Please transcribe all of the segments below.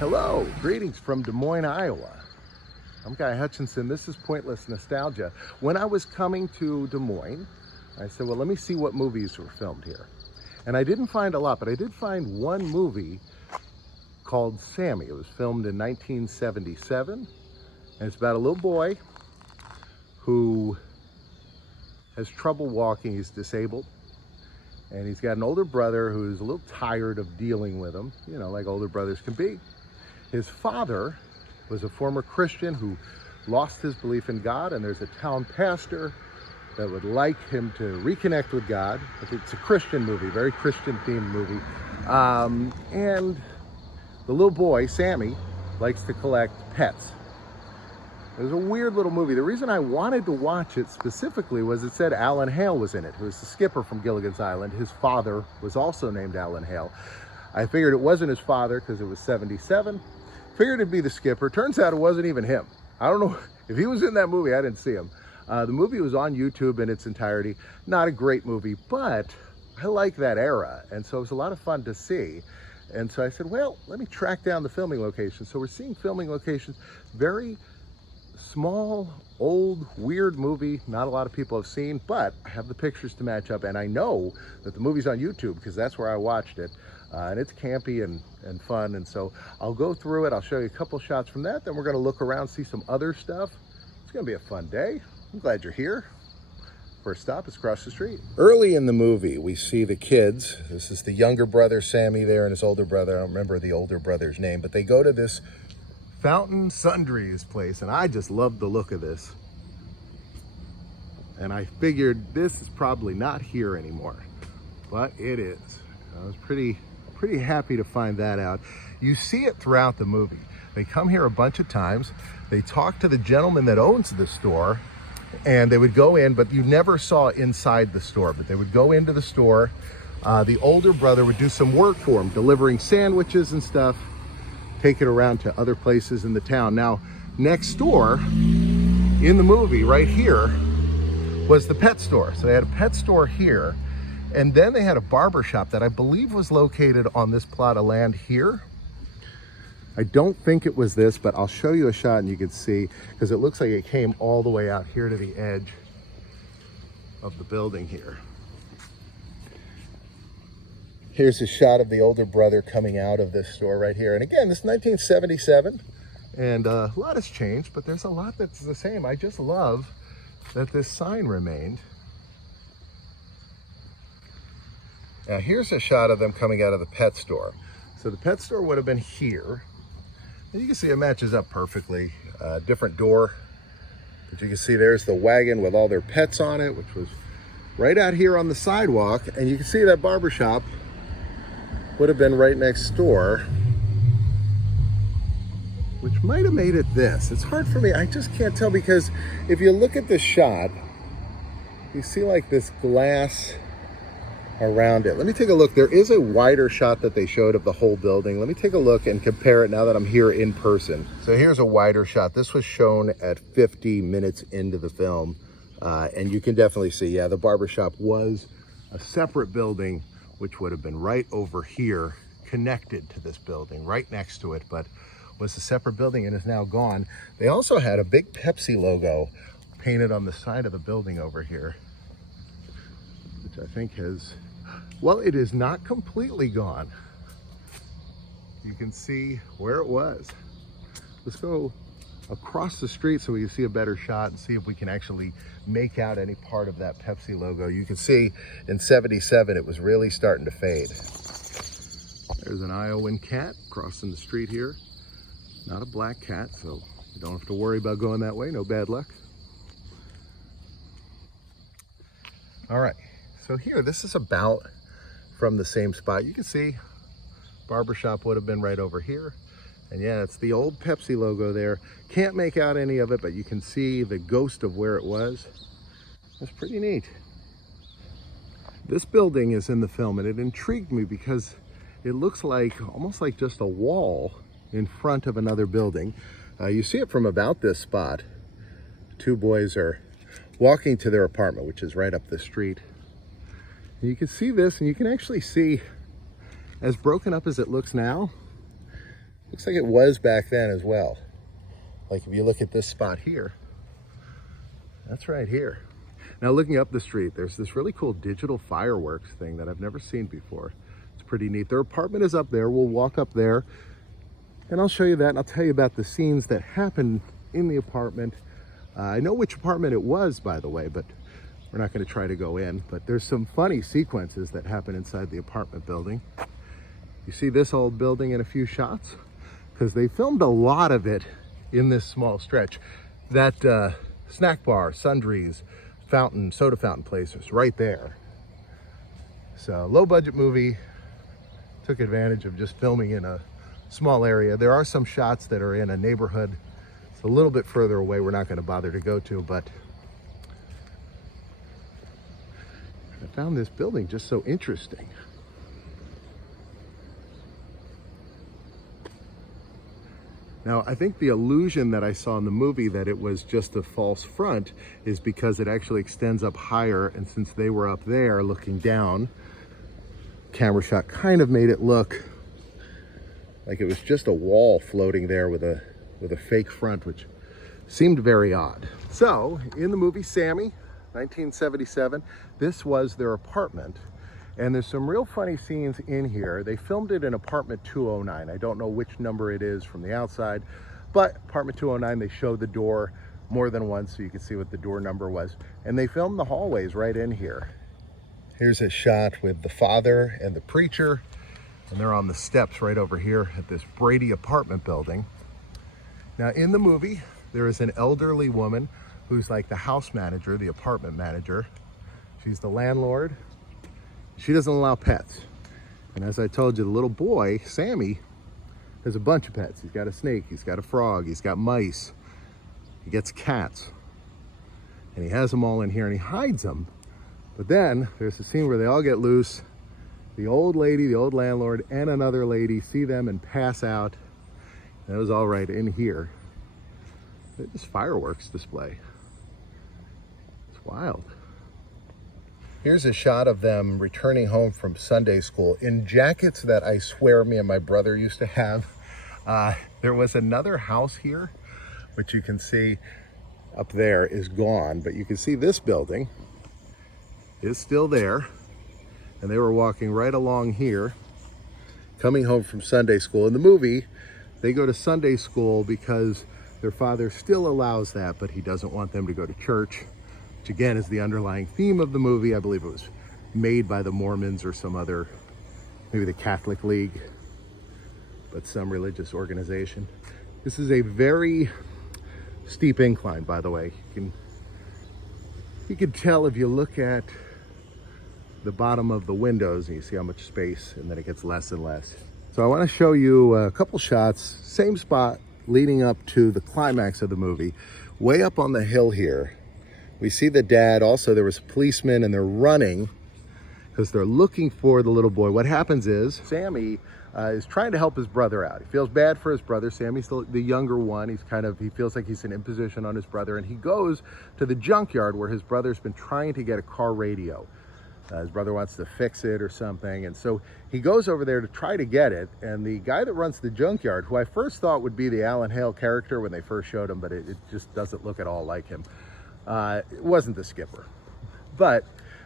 Hello, greetings from Des Moines, Iowa. I'm Guy Hutchinson. This is Pointless Nostalgia. When I was coming to Des Moines, I said, well, let me see what movies were filmed here. And I didn't find a lot, but I did find one movie called Sammy. It was filmed in 1977, and it's about a little boy who has trouble walking. He's disabled, and he's got an older brother who's a little tired of dealing with him, you know, like older brothers can be. His father was a former Christian who lost his belief in God, and there's a town pastor that would like him to reconnect with God. It's a Christian movie, very Christian-themed movie. And the little boy, Sammy, likes to collect pets. It was a weird little movie. The reason I wanted to watch it specifically was it said Alan Hale was in it, who was the skipper from Gilligan's Island. His father was also named Alan Hale. I figured it wasn't his father because it was 77. Figured it'd be the skipper. Turns out it wasn't even him. I don't know if he was in that movie. I didn't see him. The movie was on YouTube in its entirety. Not a great movie, but I like that era, and so it was a lot of fun to see. And so I said, well, let me track down the filming locations. So we're seeing filming locations, very small, old, weird movie. Not a lot of people have seen, but I have the pictures to match up, and I know that the movie's on YouTube because that's where I watched it. And it's campy and fun, and so I'll go through it. I'll show you a couple shots from that, then we're going to look around, see some other stuff. It's going to be a fun day. I'm glad you're here. First stop is across the street. Early in the movie, we see the kids. This is the younger brother, Sammy, there, and his older brother. I don't remember the older brother's name, but they go to this Fountain Sundries place, and I just love the look of this. And I figured this is probably not here anymore, but it is. I was pretty happy to find that out. You see it throughout the movie. They come here a bunch of times. They talk to the gentleman that owns the store, and they would go in, but you never saw inside the store, but they would go into the store. The older brother would do some work for him, delivering sandwiches and stuff, take it around to other places in the town. Now, next door in the movie right here was the pet store. So they had a pet store here, and then they had a barber shop that I believe was located on this plot of land here. I don't think it was this, but I'll show you a shot and you can see, because it looks like it came all the way out here to the edge of the building here. Here's a shot of the older brother coming out of this store right here. And again, this is 1977, and a lot has changed, but there's a lot that's the same. I just love that this sign remained. Now here's a shot of them coming out of the pet store. So the pet store would have been here. And you can see it matches up perfectly. Different door. But you can see there's the wagon with all their pets on it, which was right out here on the sidewalk. And you can see that barber shop would have been right next door, which might have made it this. It's hard for me. I just can't tell, because if you look at this shot, you see like this glass around it. Let me take a look. There is a wider shot that they showed of the whole building. Let me take a look and compare it now that I'm here in person. So here's a wider shot. This was shown at 50 minutes into the film. And you can definitely see, yeah, the barbershop was a separate building, which would have been right over here, connected to this building, right next to it, but was a separate building and is now gone. They also had a big Pepsi logo painted on the side of the building over here, which I think has, well, it is not completely gone. You can see where it was. Let's go across the street so we can see a better shot and see if we can actually make out any part of that Pepsi logo. You can see in 77, it was really starting to fade. There's an Iowan cat crossing the street here. Not a black cat, so you don't have to worry about going that way. No bad luck. All right, so here, this is about from the same spot. You can see barbershop would have been right over here. And yeah, it's the old Pepsi logo there. Can't make out any of it, but you can see the ghost of where it was. That's pretty neat. This building is in the film, and it intrigued me because it looks like, almost like just a wall in front of another building. You see it from about this spot. Two boys are walking to their apartment, which is right up the street. And you can see this, and you can actually see, as broken up as it looks now, Looks like it was back then as well. Like if you look at this spot here, that's right here. Now looking up the street, there's this really cool digital fireworks thing that I've never seen before. It's pretty neat. Their apartment is up there. We'll walk up there and I'll show you that, and I'll tell you about the scenes that happened in the apartment. I know which apartment it was, by the way, but we're not going to try to go in. But there's some funny sequences that happen inside the apartment building. You see this old building in a few shots? Because they filmed a lot of it in this small stretch. That snack bar, sundries, fountain, soda fountain place was right there. So low budget movie, took advantage of just filming in a small area. There are some shots that are in a neighborhood. It's a little bit further away. We're not going to bother to go to, but I found this building just so interesting. Now, I think the illusion that I saw in the movie that it was just a false front is because it actually extends up higher, and since they were up there looking down, camera shot kind of made it look like it was just a wall floating there with a fake front, which seemed very odd. So, in the movie Sammy, 1977, this was their apartment. And there's some real funny scenes in here. They filmed it in apartment 209. I don't know which number it is from the outside, but apartment 209, they showed the door more than once so you could see what the door number was. And they filmed the hallways right in here. Here's a shot with the father and the preacher, and they're on the steps right over here at this Brady apartment building. Now in the movie, there is an elderly woman who's like the house manager, the apartment manager. She's the landlord. She doesn't allow pets. And as I told you, the little boy, Sammy, has a bunch of pets. He's got a snake, he's got a frog, he's got mice, he gets cats. And he has them all in here and he hides them. But then there's a scene where they all get loose. The old lady, the old landlord, and another lady see them and pass out. And it was all right in here. This fireworks display. It's wild. Here's a shot of them returning home from Sunday school in jackets that I swear me and my brother used to have. There was another house here, which you can see up there is gone, but you can see this building is still there. And they were walking right along here, coming home from Sunday school. In the movie, they go to Sunday school because their father still allows that, but he doesn't want them to go to church, which again is the underlying theme of the movie. I believe it was made by the Mormons or some other, maybe the Catholic League, but some religious organization. This is a very steep incline, by the way. You can tell if you look at the bottom of the windows and you see how much space, and then it gets less and less. So I want to show you a couple shots, same spot leading up to the climax of the movie. Way up on the hill here, we see the dad. Also, there was a policeman and they're running because they're looking for the little boy. What happens is Sammy is trying to help his brother out. He feels bad for his brother. Sammy's the younger one. He feels like he's an imposition on his brother, and he goes to the junkyard where his brother's been trying to get a car radio. His brother wants to fix it or something, and so he goes over there to try to get it, and the guy that runs the junkyard, who I first thought would be the Alan Hale character when they first showed him, but it just doesn't look at all like him. It wasn't the skipper, but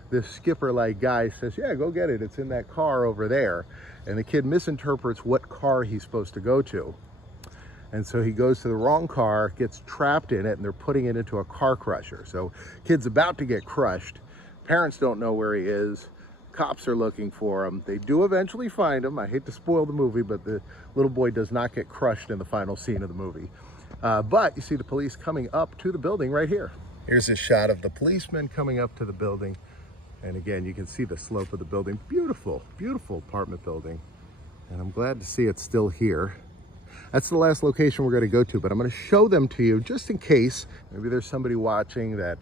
the skipper-like guy says, yeah, go get it, it's in that car over there, and the kid misinterprets what car he's supposed to go to, and so he goes to the wrong car, gets trapped in it, and they're putting it into a car crusher. So kid's about to get crushed. Parents don't know where he is. Cops are looking for him. They do eventually find him. I hate to spoil the movie, but the little boy does not get crushed in the final scene of the movie. But you see the police coming up to the building right here. Here's a shot of the policeman coming up to the building. And again, you can see the slope of the building. Beautiful, beautiful apartment building. And I'm glad to see it's still here. That's the last location we're going to go to, but I'm going to show them to you just in case maybe there's somebody watching that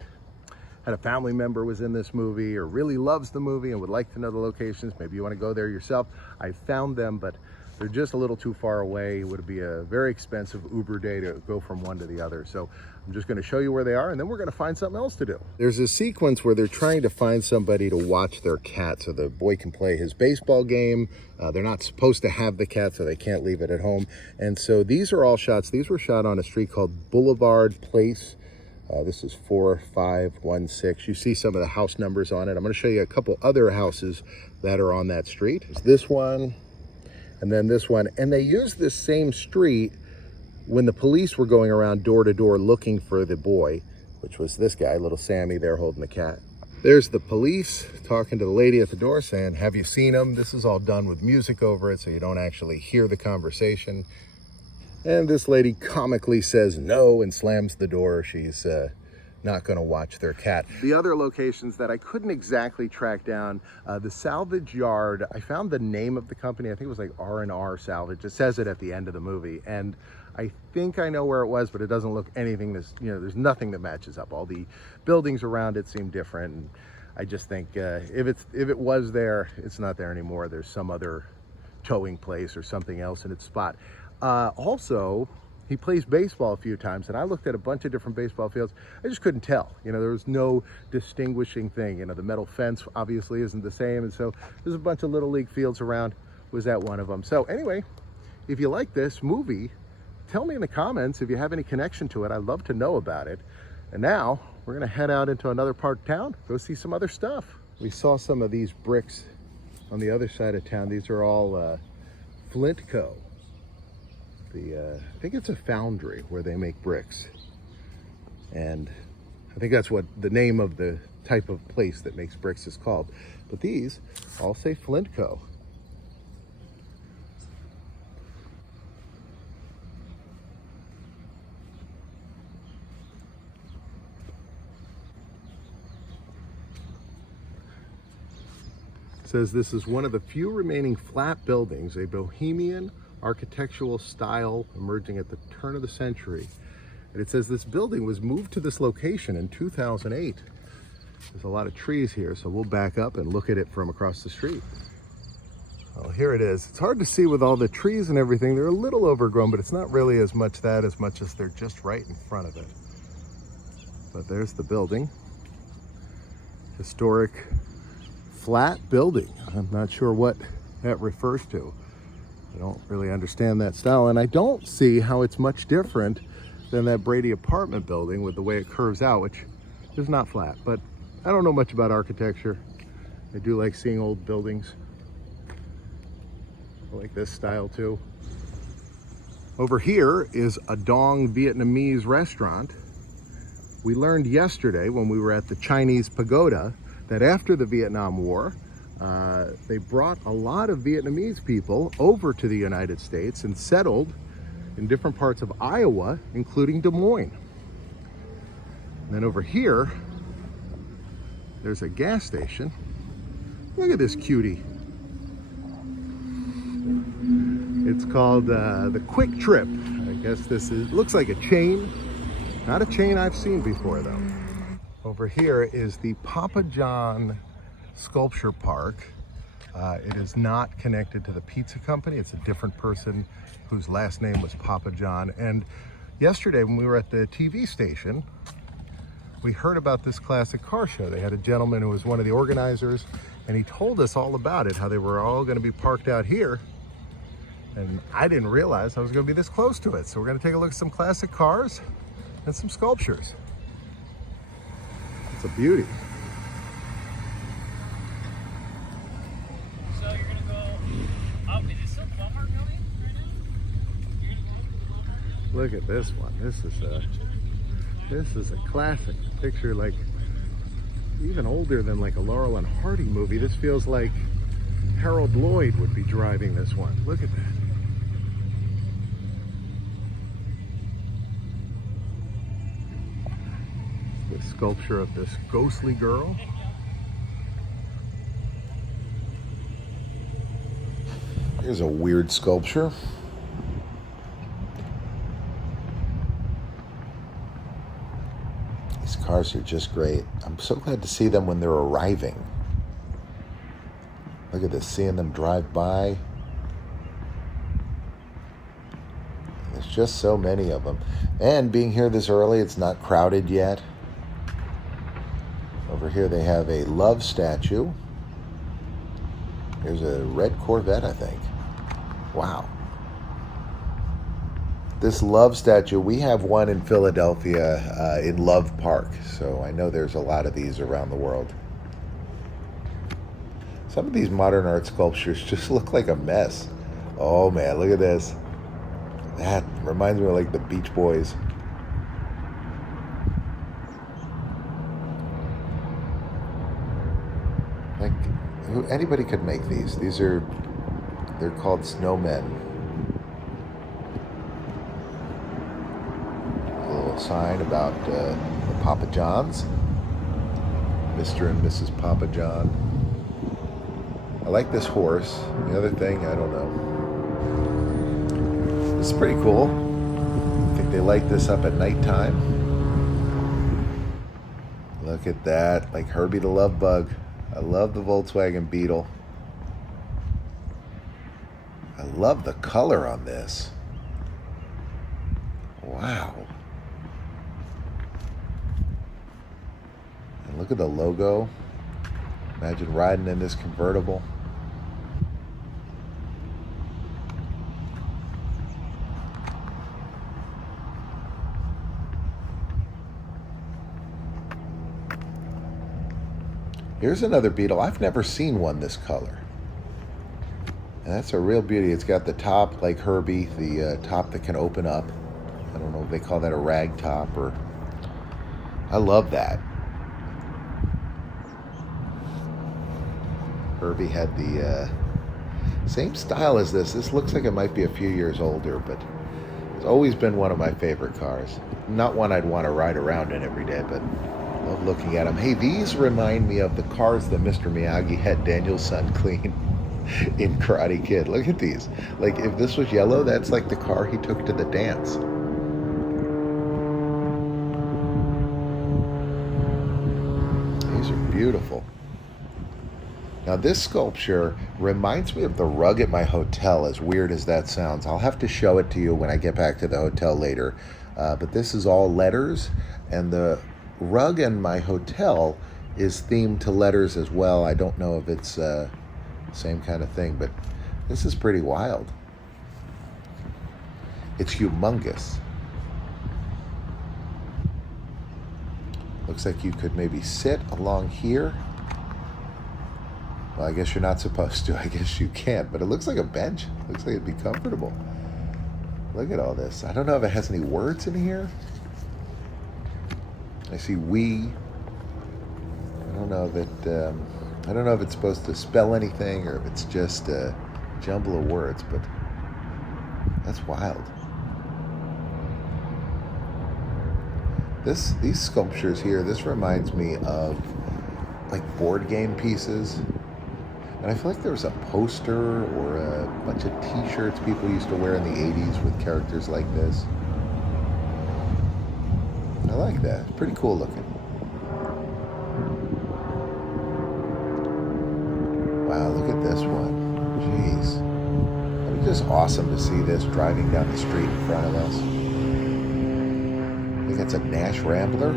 had a family member was in this movie or really loves the movie and would like to know the locations. Maybe you want to go there yourself. I found them, but they're just a little too far away. It would be a very expensive Uber day to go from one to the other. So I'm just going to show you where they are, and then we're going to find something else to do. There's a sequence where they're trying to find somebody to watch their cat so the boy can play his baseball game. They're not supposed to have the cat, so they can't leave it at home. And so these are all shots. These were shot on a street called Boulevard Place. This is 4516. You see some of the house numbers on it. I'm going to show you a couple other houses that are on that street. There's this one, and then this one. And they used this same street when the police were going around door to door looking for the boy, which was this guy, little Sammy there holding the cat. There's the police talking to the lady at the door saying, have you seen him? This is all done with music over it, so you don't actually hear the conversation. And this lady comically says no and slams the door. She's not going to watch their cat. The other locations that I couldn't exactly track down, the salvage yard, I found the name of the company. I think it was like R&R Salvage. It says it at the end of the movie. And I think I know where it was, but it doesn't look anything that's, there's nothing that matches up. All the buildings around it seem different. And I just think if it was there, it's not there anymore. There's some other towing place or something else in its spot. Also, he plays baseball a few times, and I looked at a bunch of different baseball fields. I just couldn't tell. There was no distinguishing thing. The metal fence obviously isn't the same, and so there's a bunch of little league fields around. Was that one of them? So anyway, if you like this movie, tell me in the comments if you have any connection to it. I'd love to know about it. And now we're gonna head out into another part of town, go see some other stuff. We saw some of these bricks on the other side of town. These are all Flint Co. I think it's a foundry where they make bricks. And I think that's what the name of the type of place that makes bricks is called. But these all say Flint Co. It says this is one of the few remaining flat buildings, a bohemian architectural style emerging at the turn of the century. And it says this building was moved to this location in 2008. There's a lot of trees here, so we'll back up and look at it from across the street. Well, here it is. It's hard to see with all the trees and everything. They're a little overgrown, but it's not really as much as they're just right in front of it. But there's the building. Historic flat building. I'm not sure what that refers to. I don't really understand that style, and I don't see how it's much different than that Brady apartment building with the way it curves out, which is not flat. But I don't know much about architecture. I do like seeing old buildings. I like this style too. Over here is a Dong Vietnamese restaurant. We learned yesterday when we were at the Chinese Pagoda that after the Vietnam War, they brought a lot of Vietnamese people over to the United States and settled in different parts of Iowa, including Des Moines. And then over here, there's a gas station. Look at this cutie. It's called the Quick Trip. I guess this looks like a chain. Not a chain I've seen before though. Over here is the Papa John Sculpture Park. It is not connected to the pizza company. It's a different person whose last name was Papa John. And yesterday when we were at the TV station, we heard about this classic car show. They had a gentleman who was one of the organizers, and he told us all about it, how they were all going to be parked out here. And I didn't realize I was going to be this close to it. So we're going to take a look at some classic cars and some sculptures. It's a beauty. So you're going to go up, is it still Walmart building right now? You're going to go to Walmart building? Look at this one. This is a classic picture, like even older than like a Laurel and Hardy movie. This feels like Harold Lloyd would be driving this one. Look at that. The sculpture of this ghostly girl. Here's a weird sculpture. These cars are just great. I'm so glad to see them when they're arriving. Look at this, seeing them drive by. There's just so many of them. And being here this early, it's not crowded yet. Over here they have a love statue. There's a red Corvette, I think. Wow. This love statue, we have one in Philadelphia in Love Park. So I know there's a lot of these around the world. Some of these modern art sculptures just look like a mess. Oh man, look at this. That reminds me of like the Beach Boys. Like, anybody could make these. They're called snowmen. A little sign about the Papa Johns. Mr. and Mrs. Papa John. I like this horse. The other thing, I don't know. This is pretty cool. I think they light this up at nighttime. Look at that, like Herbie the Love Bug. I love the Volkswagen Beetle. I love the color on this. Wow. And look at the logo. Imagine riding in this convertible. Here's another Beetle. I've never seen one this color. And that's a real beauty. It's got the top like Herbie, the top that can open up. I don't know if they call that a rag top or... I love that. Herbie had the same style as this. This looks like it might be a few years older, but it's always been one of my favorite cars. Not one I'd want to ride around in every day, but I love looking at them. Hey, these remind me of the cars that Mr. Miyagi had Daniel's son clean in Karate Kid. Look at these. Like, if this was yellow, that's like the car he took to the dance. These are beautiful. Now, this sculpture reminds me of the rug at my hotel, as weird as that sounds. I'll have to show it to you when I get back to the hotel later. But this is all letters, and the rug in my hotel is themed to letters as well. I don't know if it's the same kind of thing, but this is pretty wild. It's humongous. Looks like you could maybe sit along here. Well, I guess you're not supposed to. I guess you can't, but it looks like a bench. Looks like it'd be comfortable. Look at all this. I don't know if it has any words in here. I see we. I don't know if it. I don't know if it's supposed to spell anything or if it's just a jumble of words, but that's wild. These sculptures here. This reminds me of like board game pieces. And I feel like there was a poster or a bunch of t-shirts people used to wear in the 80s with characters like this. I like that. It's pretty cool looking. Wow, look at this one. Jeez. It was just awesome to see this driving down the street in front of us. I think that's a Nash Rambler.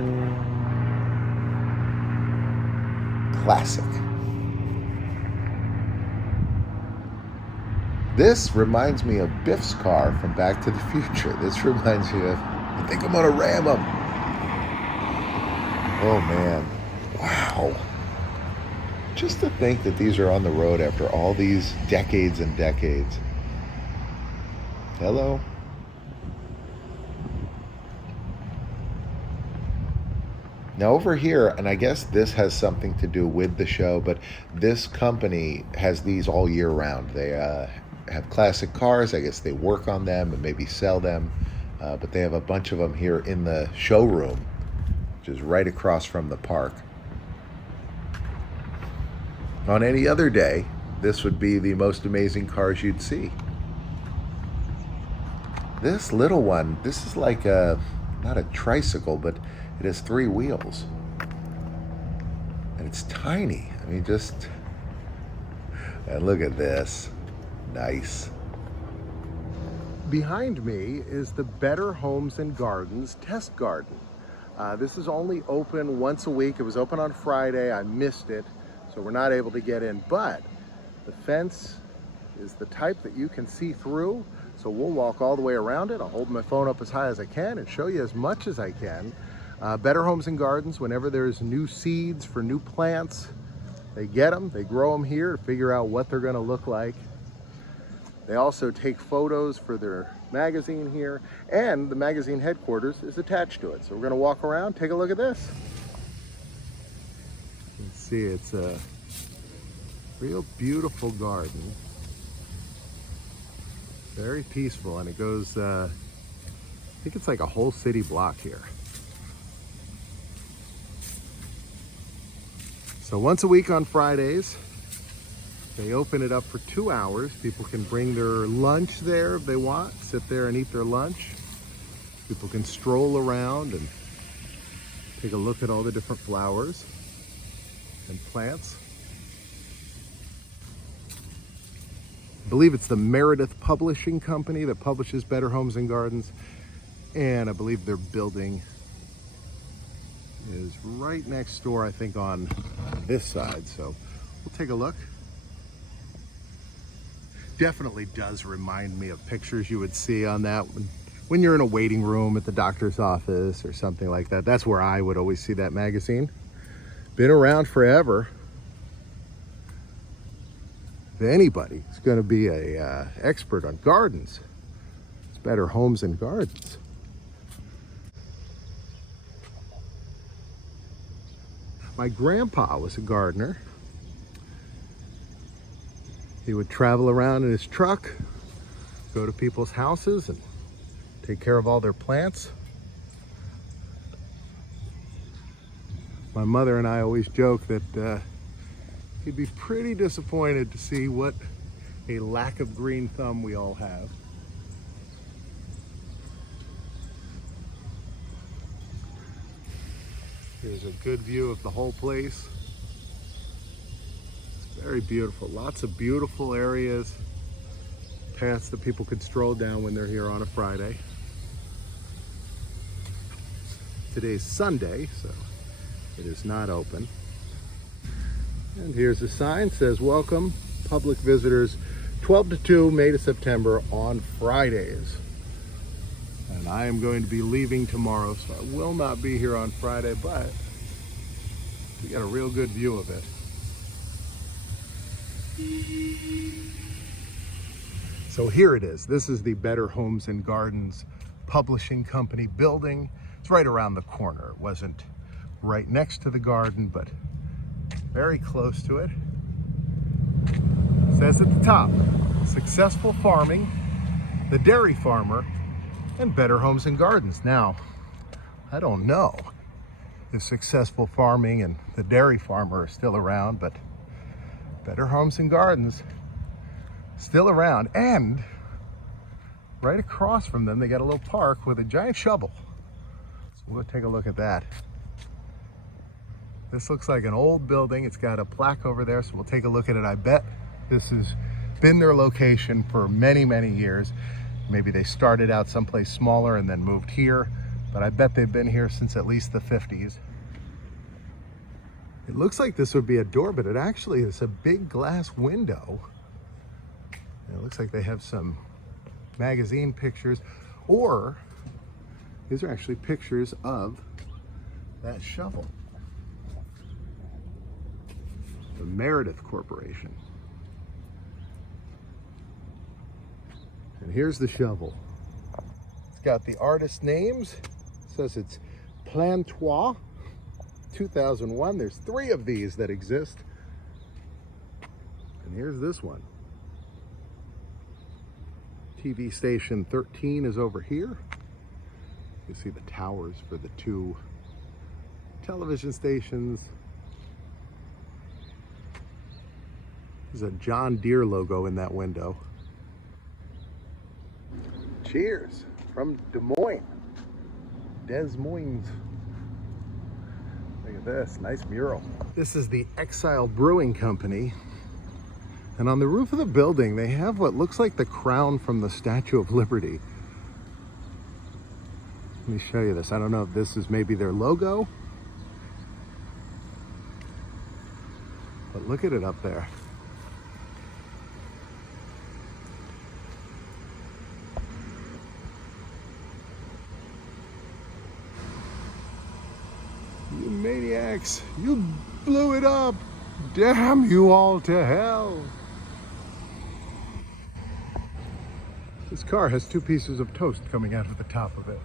Classic. This reminds me of Biff's car from Back to the Future. This reminds me of, I think I'm gonna ram him. Oh man, wow. Just to think that these are on the road after all these decades and decades. Hello? Now over here, and I guess this has something to do with the show, but this company has these all year round. They have classic cars. I guess they work on them and maybe sell them, but they have a bunch of them here in the showroom, which is right across from the park. On any other day, this would be the most amazing cars you'd see. This little one, this is like a, not a tricycle, but it has 3 wheels. And it's tiny. I mean, just, and look at this. Nice. Behind me is the Better Homes and Gardens test garden. This is only open once a week. It was open on Friday. I missed it, so we're not able to get in, but the fence is the type that you can see through, so we'll walk all the way around it. I'll hold my phone up as high as I can and show you as much as I can. Better Homes and Gardens, whenever there's new seeds for new plants, they get them, they grow them here to figure out what they're gonna look like. They also take photos for their magazine here, and the magazine headquarters is attached to it. So we're gonna walk around, take a look at this. Let's see, it's a real beautiful garden. Very peaceful, and it goes, I think it's like a whole city block here. So once a week on Fridays, they open it up for 2 hours. People can bring their lunch there if they want, sit there and eat their lunch. People can stroll around and take a look at all the different flowers and plants. I believe it's the Meredith Publishing Company that publishes Better Homes and Gardens, and I believe their building is right next door, I think, on this side. So we'll take a look. Definitely does remind me of pictures you would see on that when you're in a waiting room at the doctor's office or something like that. That's where I would always see that magazine. Been around forever. If anybody is going to be a expert on gardens, it's Better Homes and Gardens. My grandpa was a gardener. He would travel around in his truck, go to people's houses and take care of all their plants. My mother and I always joke that he'd be pretty disappointed to see what a lack of green thumb we all have. Here's a good view of the whole place. Very beautiful, lots of beautiful areas, paths that people could stroll down when they're here on a Friday. Today's Sunday, so it is not open. And here's a sign, says welcome public visitors 12 to 2, May to September on Fridays. And I am going to be leaving tomorrow, so I will not be here on Friday, but we got a real good view of it. So here it is. This is the Better Homes and Gardens Publishing Company building. It's right around the corner. It wasn't right next to the garden, but very close to it. It says at the top, successful farming, the dairy farmer, and Better Homes and Gardens. Now, I don't know if successful farming and the dairy farmer are still around, but Better Homes and Gardens still around, and right across from them they got a little park with a giant shovel. So we'll take a look at that. This looks like an old building. It's got a plaque over there, so we'll take a look at it. I bet this has been their location for many, many years. Maybe they started out someplace smaller and then moved here, but I bet they've been here since at least the 50s. It looks like this would be a door, but it actually is a big glass window. And it looks like they have some magazine pictures, or these are actually pictures of that shovel. The Meredith Corporation. And here's the shovel. It's got the artist names. It says it's Plantois 2001. There's 3 of these that exist. And here's this one. TV station 13 is over here. You see the towers for the 2 television stations. There's a John Deere logo in that window. Cheers from Des Moines. Des Moines. Look at this, nice mural. This is the Exile Brewing Company. And on the roof of the building, they have what looks like the crown from the Statue of Liberty. Let me show you this. I don't know if this is maybe their logo, but look at it up there. You maniacs, you blew it up. Damn you all to hell. This car has 2 pieces of toast coming out of the top of it.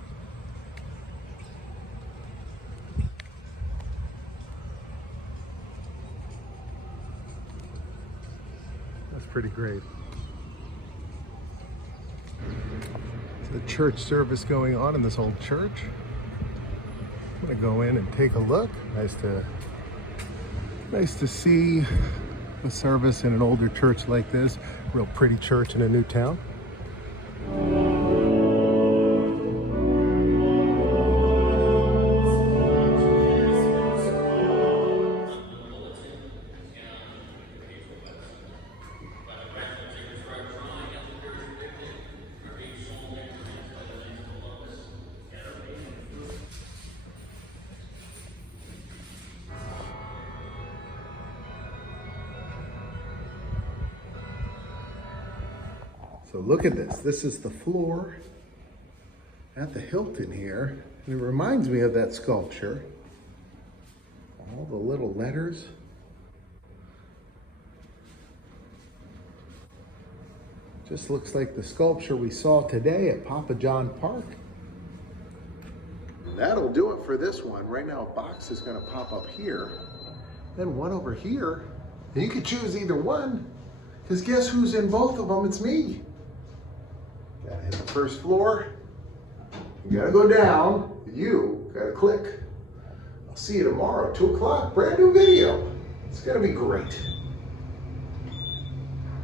That's pretty great. There's a church service going on in this old church. I'm gonna go in and take a look. Nice to see a service in an older church like this. Real pretty church in a new town. So look at this. This is the floor at the Hilton here. And it reminds me of that sculpture. All the little letters. Just looks like the sculpture we saw today at Papa John Park. And that'll do it for this one. Right now a box is gonna pop up here. Then one over here. And you could choose either one. Because guess who's in both of them? It's me. Gotta hit the first floor. You gotta go down. You gotta click. I'll see you tomorrow, 2 o'clock, brand new video. It's gonna be great.